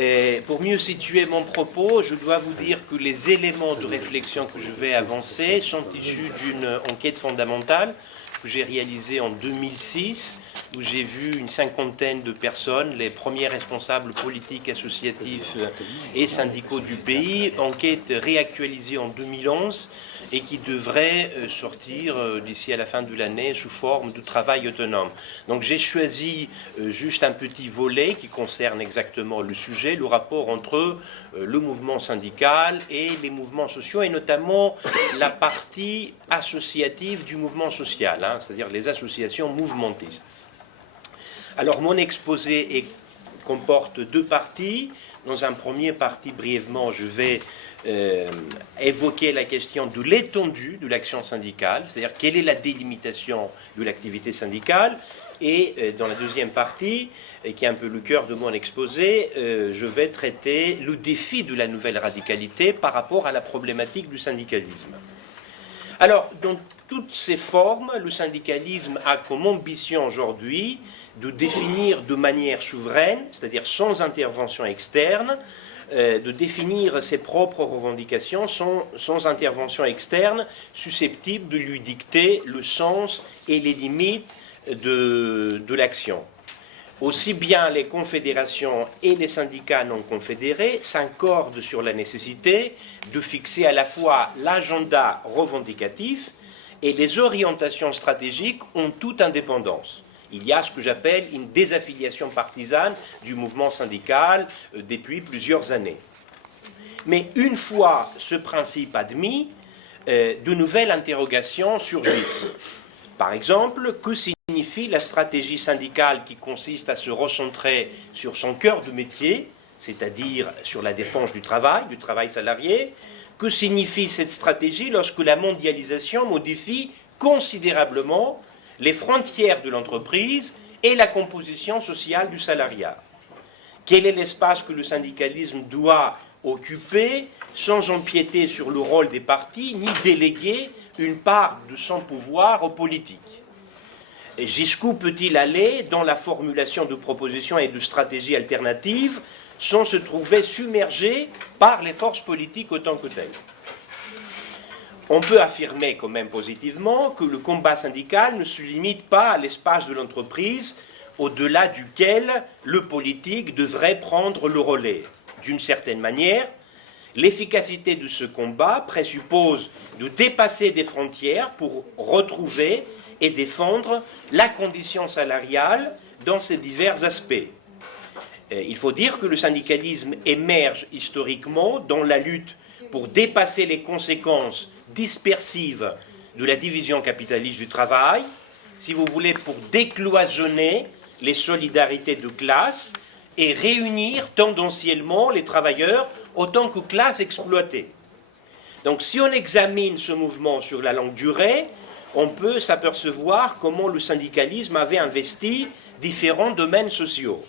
Et pour mieux situer mon propos, je dois vous dire que les éléments de réflexion que je vais avancer sont issus d'une enquête fondamentale que j'ai réalisée en 2006, où j'ai vu une cinquantaine de personnes, les premiers responsables politiques, associatifs et syndicaux du pays, enquête réactualisée en 2011 et qui devrait sortir d'ici à la fin de l'année sous forme de travail autonome. Donc j'ai choisi juste un petit volet qui concerne exactement le sujet, le rapport entre le mouvement syndical et les mouvements sociaux, et notamment la partie associative du mouvement social, hein, c'est-à-dire les associations mouvementistes. Alors mon exposé comporte deux parties. Dans un premier parti, brièvement, je vais évoquer la question de l'étendue de l'action syndicale, c'est-à-dire quelle est la délimitation de l'activité syndicale. Et dans la deuxième partie, qui est un peu le cœur de mon exposé, je vais traiter le défi de la nouvelle radicalité par rapport à la problématique du syndicalisme. Alors, dans toutes ses formes, le syndicalisme a comme ambition aujourd'hui de définir de manière souveraine, c'est-à-dire sans intervention externe, de définir ses propres revendications sans intervention externe, susceptible de lui dicter le sens et les limites de l'action. Aussi bien les confédérations et les syndicats non confédérés s'accordent sur la nécessité de fixer à la fois l'agenda revendicatif et les orientations stratégiques en toute indépendance. Il y a ce que j'appelle une désaffiliation partisane du mouvement syndical depuis plusieurs années. Mais une fois ce principe admis, de nouvelles interrogations surgissent. Par exemple, que signifie la stratégie syndicale qui consiste à se recentrer sur son cœur de métier, c'est-à-dire sur la défense du travail salarié? Que signifie cette stratégie lorsque la mondialisation modifie considérablement les frontières de l'entreprise et la composition sociale du salariat? Quel est l'espace que le syndicalisme doit occuper sans empiéter sur le rôle des partis ni déléguer une part de son pouvoir aux politiques? Et jusqu'où peut-il aller dans la formulation de propositions et de stratégies alternatives sans se trouver submergé par les forces politiques autant que telles? On peut affirmer quand même positivement que le combat syndical ne se limite pas à l'espace de l'entreprise au-delà duquel le politique devrait prendre le relais. D'une certaine manière, l'efficacité de ce combat présuppose de dépasser des frontières pour retrouver et défendre la condition salariale dans ses divers aspects. Il faut dire que le syndicalisme émerge historiquement dans la lutte pour dépasser les conséquences dispersives de la division capitaliste du travail, si vous voulez, pour décloisonner les solidarités de classe et réunir tendanciellement les travailleurs autant que classes exploitées. Donc si on examine ce mouvement sur la longue durée, on peut s'apercevoir comment le syndicalisme avait investi différents domaines sociaux.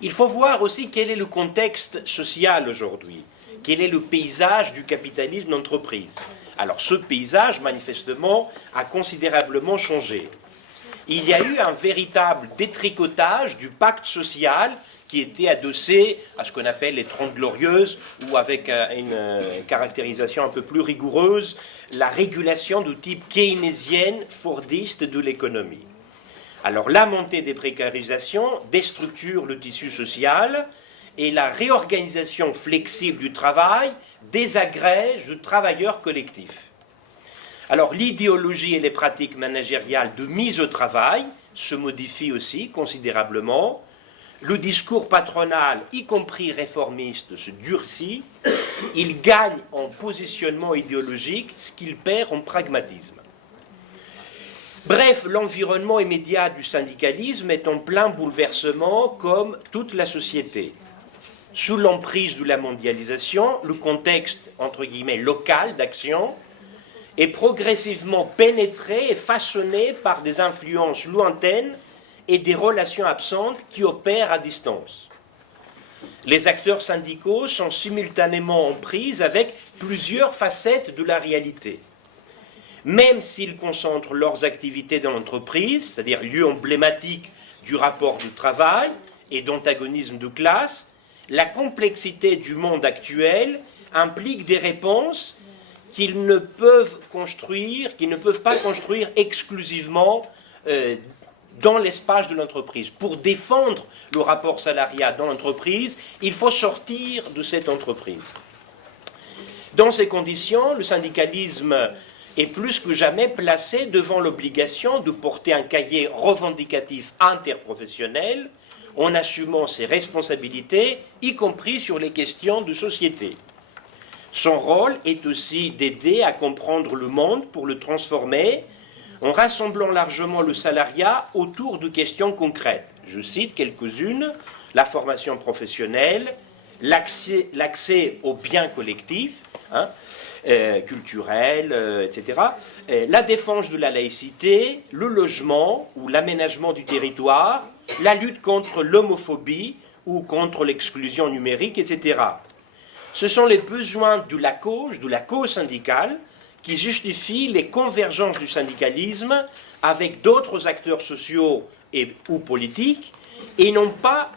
Il faut voir aussi quel est le contexte social aujourd'hui, quel est le paysage du capitalisme d'entreprise. Alors ce paysage, manifestement, a considérablement changé. Il y a eu un véritable détricotage du pacte social qui était adossé à ce qu'on appelle les 30 glorieuses, ou avec une caractérisation un peu plus rigoureuse, la régulation du type keynésienne, fordiste de l'économie. Alors la montée des précarisations déstructure le tissu social et la réorganisation flexible du travail désagrège le travailleur collectif. Alors l'idéologie et les pratiques managériales de mise au travail se modifient aussi considérablement. Le discours patronal, y compris réformiste, se durcit. Il gagne en positionnement idéologique ce qu'il perd en pragmatisme. Bref, l'environnement immédiat du syndicalisme est en plein bouleversement comme toute la société. Sous l'emprise de la mondialisation, le contexte, entre guillemets, local d'action est progressivement pénétré et façonné par des influences lointaines et des relations absentes qui opèrent à distance. Les acteurs syndicaux sont simultanément en prise avec plusieurs facettes de la réalité. Même s'ils concentrent leurs activités dans l'entreprise, c'est-à-dire lieu emblématique du rapport de travail et d'antagonisme de classe, la complexité du monde actuel implique des réponses qu'ils ne peuvent pas construire exclusivement dans l'espace de l'entreprise. Pour défendre le rapport salariat dans l'entreprise, il faut sortir de cette entreprise. Dans ces conditions, le syndicalisme est plus que jamais placé devant l'obligation de porter un cahier revendicatif interprofessionnel en assumant ses responsabilités, y compris sur les questions de société. Son rôle est aussi d'aider à comprendre le monde pour le transformer en rassemblant largement le salariat autour de questions concrètes. Je cite quelques-unes: la formation professionnelle, l'accès aux biens collectifs, culturels, etc., la défense de la laïcité, le logement ou l'aménagement du territoire, la lutte contre l'homophobie ou contre l'exclusion numérique, etc. Ce sont les besoins de la cause syndicale, qui justifient les convergences du syndicalisme avec d'autres acteurs sociaux ou politiques, et non pas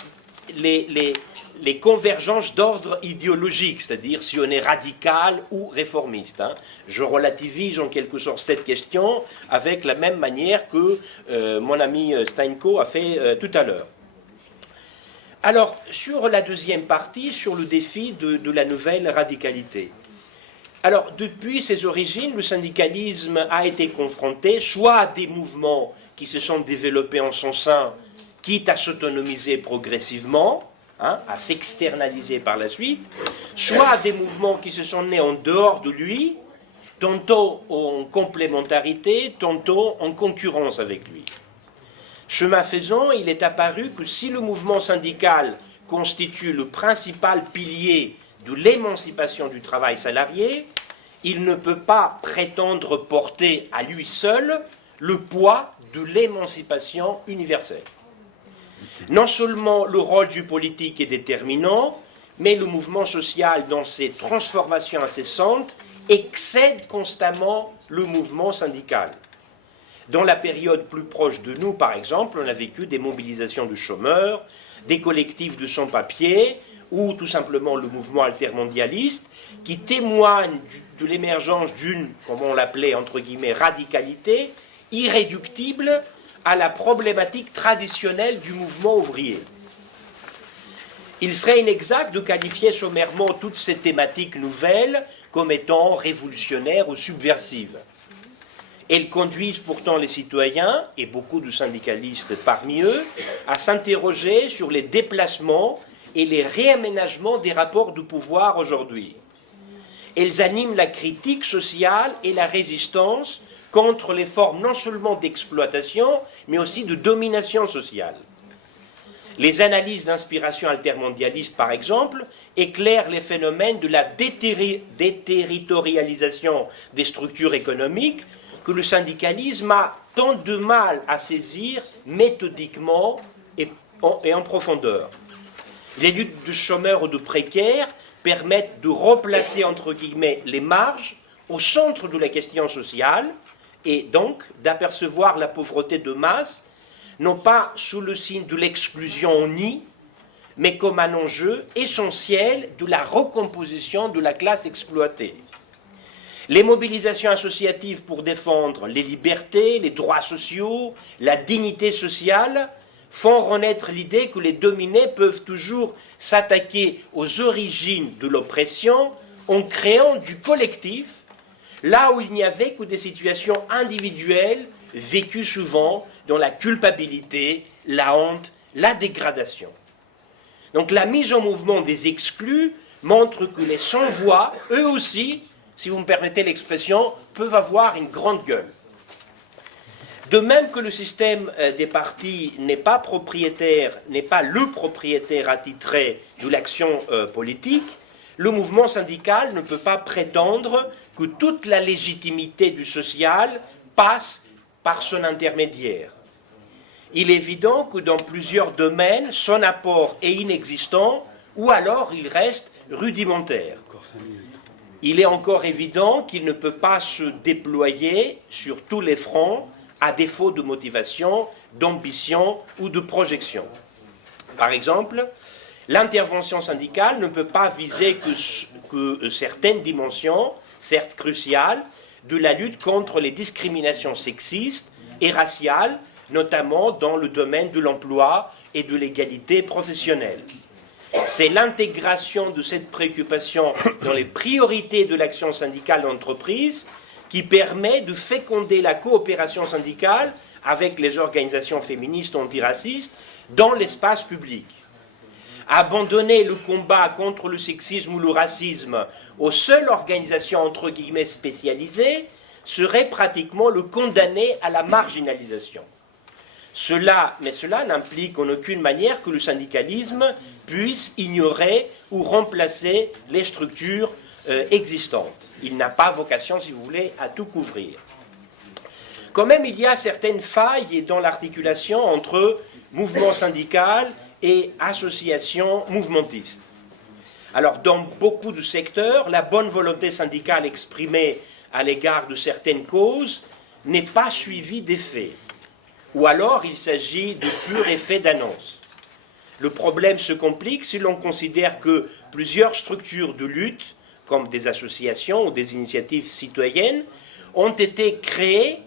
les convergences d'ordre idéologique, c'est-à-dire si on est radical ou réformiste. Je relativise en quelque sorte cette question avec la même manière que mon ami Steinko a fait tout à l'heure. Alors, sur la deuxième partie, sur le défi de la nouvelle radicalité. Alors, depuis ses origines, le syndicalisme a été confronté soit à des mouvements qui se sont développés en son sein, quitte à s'autonomiser progressivement, à s'externaliser par la suite, soit à des mouvements qui se sont nés en dehors de lui, tantôt en complémentarité, tantôt en concurrence avec lui. Chemin faisant, il est apparu que si le mouvement syndical constitue le principal pilier de l'émancipation du travail salarié, il ne peut pas prétendre porter à lui seul le poids de l'émancipation universelle. Non seulement le rôle du politique est déterminant, mais le mouvement social, dans ses transformations incessantes, excède constamment le mouvement syndical. Dans la période plus proche de nous, par exemple, on a vécu des mobilisations de chômeurs, des collectifs de sans-papiers, ou tout simplement le mouvement altermondialiste, qui témoigne de l'émergence d'une, comme on l'appelait, entre guillemets, radicalité, irréductible à la problématique traditionnelle du mouvement ouvrier. Il serait inexact de qualifier sommairement toutes ces thématiques nouvelles comme étant révolutionnaires ou subversives. Elles conduisent pourtant les citoyens, et beaucoup de syndicalistes parmi eux, à s'interroger sur les déplacements et les réaménagements des rapports de pouvoir aujourd'hui. Elles animent la critique sociale et la résistance contre les formes non seulement d'exploitation, mais aussi de domination sociale. Les analyses d'inspiration altermondialiste, par exemple, éclairent les phénomènes de la déterritorialisation des structures économiques que le syndicalisme a tant de mal à saisir méthodiquement et en profondeur. Les luttes de chômeurs ou de précaires permettent de replacer, entre guillemets, les marges au centre de la question sociale et donc d'apercevoir la pauvreté de masse, non pas sous le signe de l'exclusion au nid, mais comme un enjeu essentiel de la recomposition de la classe exploitée. Les mobilisations associatives pour défendre les libertés, les droits sociaux, la dignité sociale font renaître l'idée que les dominés peuvent toujours s'attaquer aux origines de l'oppression en créant du collectif, là où il n'y avait que des situations individuelles vécues souvent dans la culpabilité, la honte, la dégradation. Donc la mise en mouvement des exclus montre que les sans-voix, eux aussi, si vous me permettez l'expression, peuvent avoir une grande gueule. De même que le système des partis n'est pas le propriétaire attitré de l'action politique, le mouvement syndical ne peut pas prétendre que toute la légitimité du social passe par son intermédiaire. Il est évident que dans plusieurs domaines, son apport est inexistant ou alors il reste rudimentaire. Il est encore évident qu'il ne peut pas se déployer sur tous les fronts à défaut de motivation, d'ambition ou de projection. Par exemple, L'intervention syndicale ne peut pas viser que certaines dimensions, certes cruciales, de la lutte contre les discriminations sexistes et raciales, notamment dans le domaine de l'emploi et de l'égalité professionnelle. C'est l'intégration de cette préoccupation dans les priorités de l'action syndicale d'entreprise qui permet de féconder la coopération syndicale avec les organisations féministes antiracistes dans l'espace public. Abandonner le combat contre le sexisme ou le racisme aux seules organisations entre guillemets spécialisées serait pratiquement le condamner à la marginalisation. Mais cela n'implique en aucune manière que le syndicalisme puisse ignorer ou remplacer les structures existantes. Il n'a pas vocation, si vous voulez, à tout couvrir. Quand même, il y a certaines failles dans l'articulation entre mouvement syndical et associations mouvementistes. Alors, dans beaucoup de secteurs, la bonne volonté syndicale exprimée à l'égard de certaines causes n'est pas suivie d'effet. Ou alors, il s'agit de purs effets d'annonce. Le problème se complique si l'on considère que plusieurs structures de lutte, comme des associations ou des initiatives citoyennes, ont été créées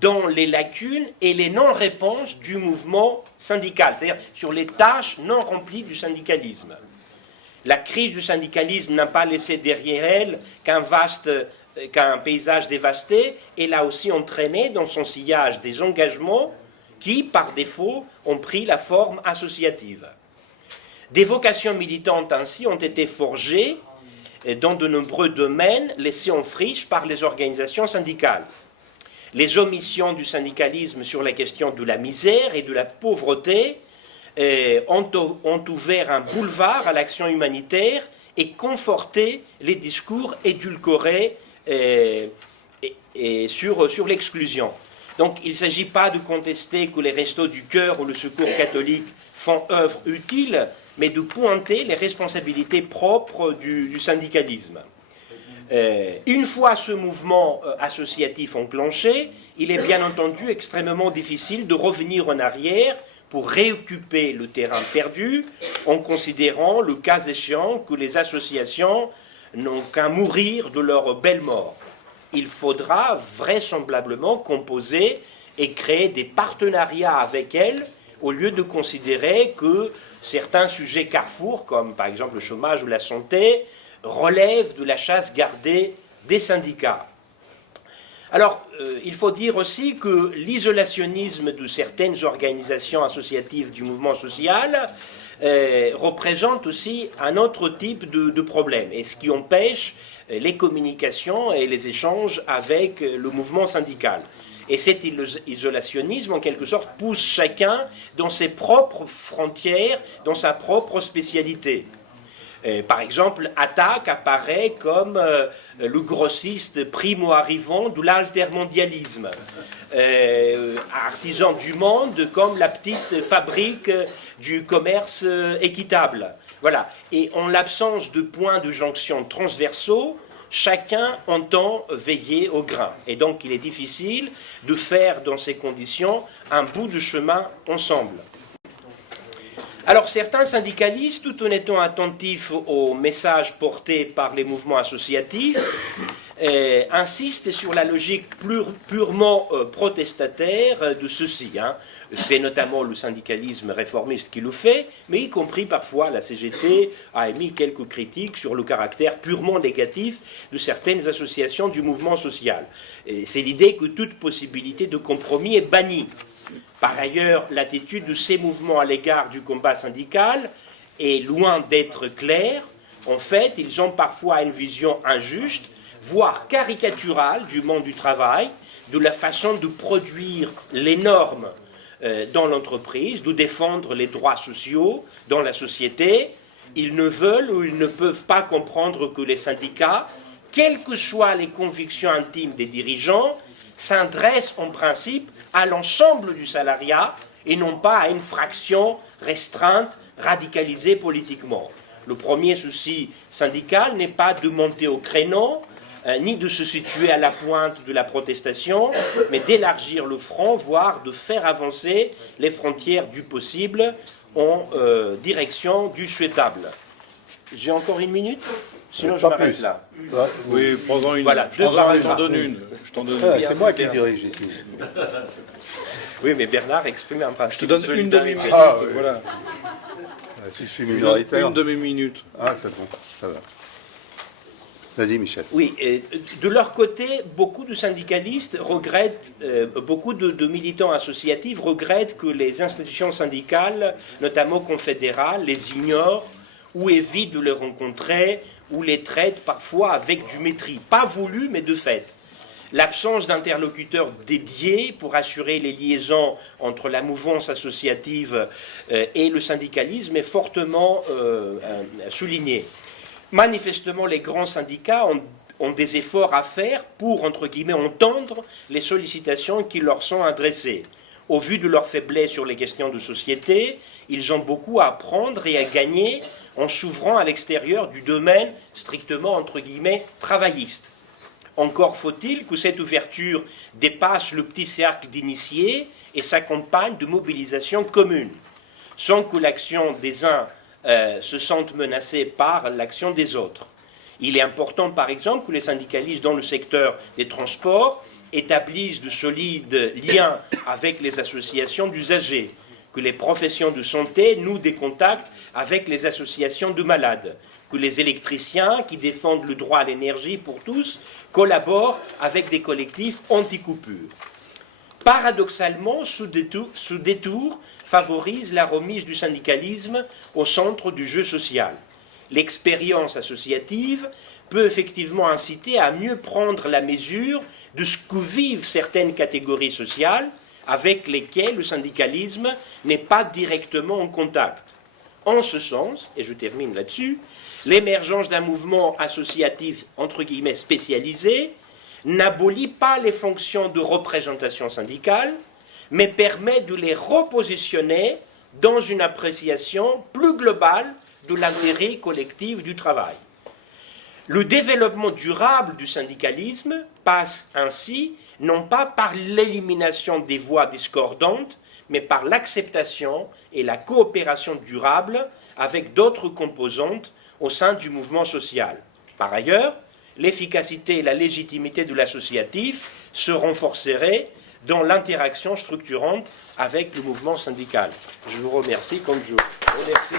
dans les lacunes et les non-réponses du mouvement syndical, c'est-à-dire sur les tâches non remplies du syndicalisme. La crise du syndicalisme n'a pas laissé derrière elle qu'un paysage dévasté, elle a aussi entraîné dans son sillage des engagements qui, par défaut, ont pris la forme associative. Des vocations militantes ainsi ont été forgées dans de nombreux domaines laissés en friche par les organisations syndicales. Les omissions du syndicalisme sur la question de la misère et de la pauvreté ont ouvert un boulevard à l'action humanitaire et conforté les discours édulcorés sur l'exclusion. Donc il ne s'agit pas de contester que les Restos du Cœur ou le Secours catholique font œuvre utile, mais de pointer les responsabilités propres du syndicalisme. Une fois ce mouvement associatif enclenché, il est bien entendu extrêmement difficile de revenir en arrière pour réoccuper le terrain perdu en considérant, le cas échéant, que les associations n'ont qu'à mourir de leur belle mort. Il faudra vraisemblablement composer et créer des partenariats avec elles au lieu de considérer que certains sujets carrefours, comme par exemple le chômage ou la santé, relèvent de la chasse gardée des syndicats. Alors, il faut dire aussi que l'isolationnisme de certaines organisations associatives du mouvement social représente aussi un autre type de problème, et ce qui empêche les communications et les échanges avec le mouvement syndical. Et cet isolationnisme, en quelque sorte, pousse chacun dans ses propres frontières, dans sa propre spécialité. Par exemple, Attac apparaît comme le grossiste primo-arrivant de l'altermondialisme. Artisan du monde comme la petite fabrique du commerce équitable. Voilà. Et en l'absence de points de jonction transversaux, chacun entend veiller au grain. Et donc il est difficile de faire dans ces conditions un bout de chemin ensemble. Alors certains syndicalistes, tout en étant attentifs aux messages portés par les mouvements associatifs, insistent sur la logique purement protestataire de ceux-ci. C'est notamment le syndicalisme réformiste qui le fait, mais y compris parfois la CGT a émis quelques critiques sur le caractère purement négatif de certaines associations du mouvement social. C'est l'idée que toute possibilité de compromis est bannie. Par ailleurs, l'attitude de ces mouvements à l'égard du combat syndical est loin d'être claire. En fait, ils ont parfois une vision injuste, voire caricaturale du monde du travail, de la façon de produire les normes dans l'entreprise, de défendre les droits sociaux dans la société. Ils ne veulent ou ils ne peuvent pas comprendre que les syndicats, quelles que soient les convictions intimes des dirigeants, s'adressent en principe à l'ensemble du salariat et non pas à une fraction restreinte, radicalisée politiquement. Le premier souci syndical n'est pas de monter au créneau, ni de se situer à la pointe de la protestation, mais d'élargir le front, voire de faire avancer les frontières du possible en direction du souhaitable. J'ai encore une minute? Sinon, je m'arrête là. Oui, prends-en une. Voilà, je t'en donne une. C'est moi qui dirige ici. Oui, mais Bernard exprime un Je principe te de donne une solidarité. demi-minute. Voilà. Si je suis minoritaire. Une demi-minute. Ah, c'est bon, ça va. Vas-y, Michel. Oui, et de leur côté, beaucoup de syndicalistes regrettent, beaucoup de militants associatifs regrettent que les institutions syndicales, notamment confédérales, les ignorent ou évitent de les rencontrer ou les traitent parfois avec du mépris. Pas voulu, mais de fait. L'absence d'interlocuteurs dédiés pour assurer les liaisons entre la mouvance associative et le syndicalisme est fortement soulignée. Manifestement, les grands syndicats ont des efforts à faire pour, entre guillemets, entendre les sollicitations qui leur sont adressées. Au vu de leur faiblesse sur les questions de société, ils ont beaucoup à apprendre et à gagner en s'ouvrant à l'extérieur du domaine strictement, entre guillemets, travailliste. Encore faut-il que cette ouverture dépasse le petit cercle d'initiés et s'accompagne de mobilisations communes, sans que l'action des uns se sentent menacés par l'action des autres. Il est important, par exemple, que les syndicalistes dans le secteur des transports établissent de solides liens avec les associations d'usagers, que les professions de santé nouent des contacts avec les associations de malades, que les électriciens qui défendent le droit à l'énergie pour tous collaborent avec des collectifs anti-coupure. Paradoxalement, ce détour favorise la remise du syndicalisme au centre du jeu social. L'expérience associative peut effectivement inciter à mieux prendre la mesure de ce que vivent certaines catégories sociales avec lesquelles le syndicalisme n'est pas directement en contact. En ce sens, et je termine là-dessus, l'émergence d'un mouvement associatif entre guillemets spécialisé n'abolit pas les fonctions de représentation syndicale, mais permet de les repositionner dans une appréciation plus globale de l'intérêt collectif du travail. Le développement durable du syndicalisme passe ainsi non pas par l'élimination des voix discordantes, mais par l'acceptation et la coopération durable avec d'autres composantes au sein du mouvement social. Par ailleurs, l'efficacité et la légitimité de l'associatif se renforceraient dans l'interaction structurante avec le mouvement syndical. Je vous remercie comme je vous remercie.